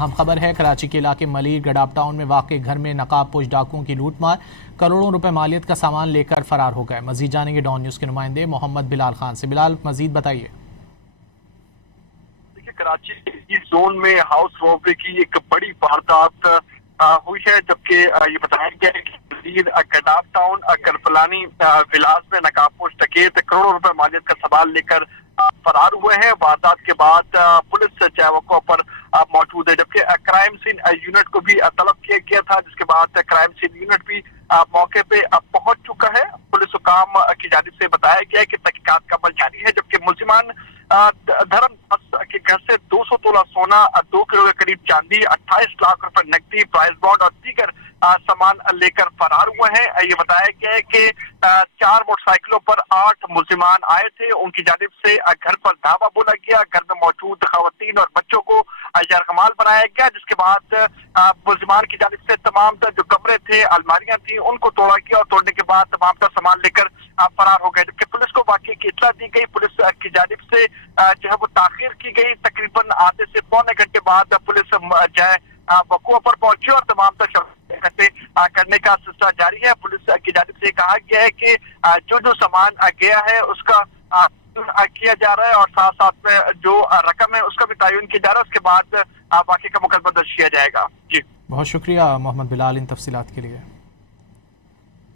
اہم خبر ہے کراچی کے علاقے ملیر گڈاپ ٹاؤن میں واقع گھر میں نقاب پوش ڈاکوؤں کی لوٹ مار، کروڑوں روپے مالیت کا سامان لے کر فرار ہو گئے۔ مزید جانیں گے ڈان نیوز کے نمائندے محمد بلال خان سے۔ بلال، مزید بتائیے۔ دیکھیے، کراچی ایسٹ زون میں ہاؤس رابری کی ایک بڑی واردات ہوئی ہے، جبکہ یہ بتایا گیا ہے کہ گڈاپ ٹاؤن کرفلانی ولاز میں نقاب پوش ڈکیت کروڑوں روپے مالیت کا سامان لے کر فرار ہوئے ہیں۔ واردات کے بعد پولیس چوکوں پر موجود ہے، جبکہ کرائم سین یونٹ کو بھی طلب کیا گیا تھا، جس کے بعد کرائم سین یونٹ بھی موقع پہ پہنچ چکا ہے۔ پولیس حکام کی جانب سے بتایا گیا ہے کہ تحقیقات کا عمل جاری ہے، جبکہ ملزمان دھرم کے گھر سے 200 تولہ سونا، 2 کلو کے قریب چاندی، 28 لاکھ روپے نقدی، پرائز بانڈ اور دیگر سامان لے کر فرار ہوئے ہیں۔ یہ بتایا گیا ہے کہ 4 موٹر سائیکلوں پر 8 ملزمان آئے تھے، ان کی جانب سے گھر پر دھاوا بولا گیا، گھر میں موجود خواتین اور بچوں کو یرغمال بنایا گیا، جس کے بعد ملزمان کی جانب سے تمام جو کمرے تھے، الماریاں تھیں، ان کو توڑا گیا اور توڑنے کے بعد تمام سامان لے کر فرار ہو گئے، جبکہ پولیس کو واقعے کی اطلاع دی گئی۔ پولیس کی جانب سے جو ہے وہ تاخیر کی گئی، تقریباً آدھے سے پونے گھنٹے بعد پولیس جو ہے وقوع پر پہنچی اور تمام اکٹھے کرنے کا سلسلہ جاری ہے۔ پولیس کی جانب سے کہا گیا ہے کہ جو سامان گیا ہے اس کا کیا جا رہا ہے اور ساتھ ساتھ میں جو رقم ہے اس کا بھی تعین کیا جا رہا ہے، اس کے بعد واقعے کا مقدمہ درج کیا جائے گا۔ جی بہت شکریہ محمد بلال ان تفصیلات کے لیے۔